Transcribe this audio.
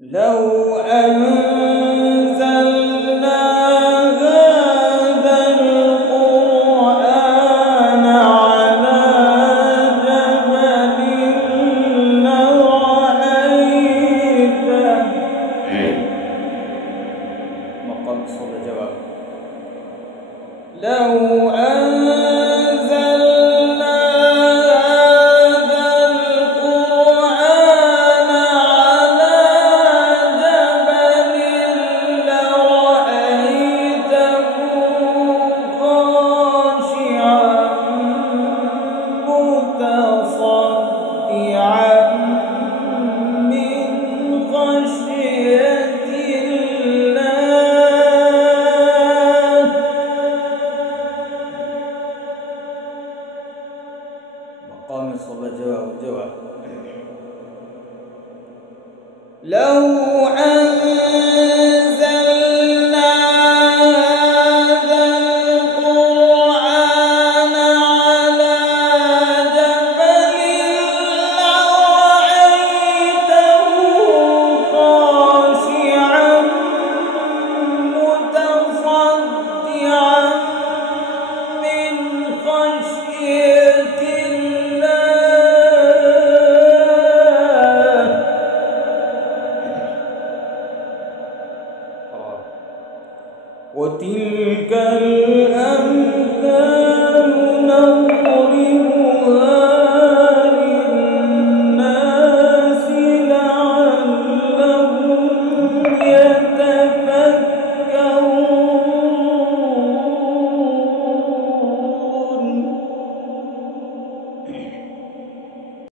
لو أنزلنا هذا القرآن على جبل لرأيته مقام صلى جواب. لو أنزلنا هذا القرآن على جبل لرأيته خاشعا متصدعا من خشية الله. مقام صلى جواب. لو